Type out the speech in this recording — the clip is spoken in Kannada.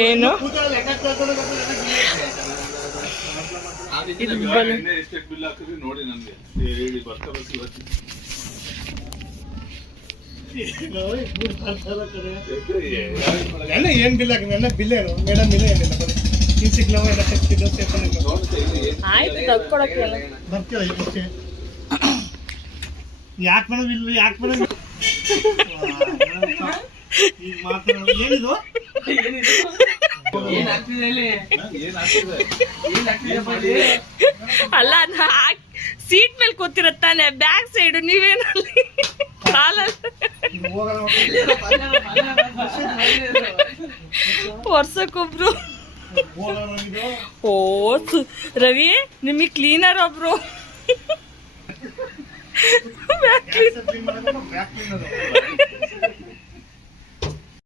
ಏನು ನೋಡಿ ನನ್ಗೆ ಹೇಳಿ ಬರ್ತಾ ಏನ್ ಬಿಲ್ ಹಾಕಿ ನನ್ನ ಬಿಲ್ ಏನು ಮೇಡಮ್ ಇಲ್ಲ ಏನಿಲ್ಲ ಬರೀ ನೀನ್ ಸಿಗ್ಲವ ಎಲ್ಲ ಸಿಕ್ಕಿದ್ದು ಆಯ್ತು ತಕ್ಕೊಡಕ್ಕೆಲ್ಲ ಬರ್ತೀರ ಯಾಕೆ ಮೇಡಮ್ ಇಲ್ಲ ಯಾಕೆ ಮೇಡಮ್ ಈಗ ಮಾತಾಡೋದು ಏನಿದು ಅಲ್ಲ ಸೀಟ್ ಮೇಲೆ ಕೂತಿರತ್ತಾನೆ ಬ್ಯಾಕ್ ಸೈಡ್ ನೀವೇನಲ್ಲಿ ವರ್ಷಕ್ಕೊಬ್ರು ಓ ರವಿ ನಿಮಗೆ ಕ್ಲೀನರ್ ಒಬ್ರು ಬ್ಯಾಕ್ ಕ್ಲೀನ್ ಮಾಡೋದು ಬ್ಯಾಕ್ ಕ್ಲೀನರ್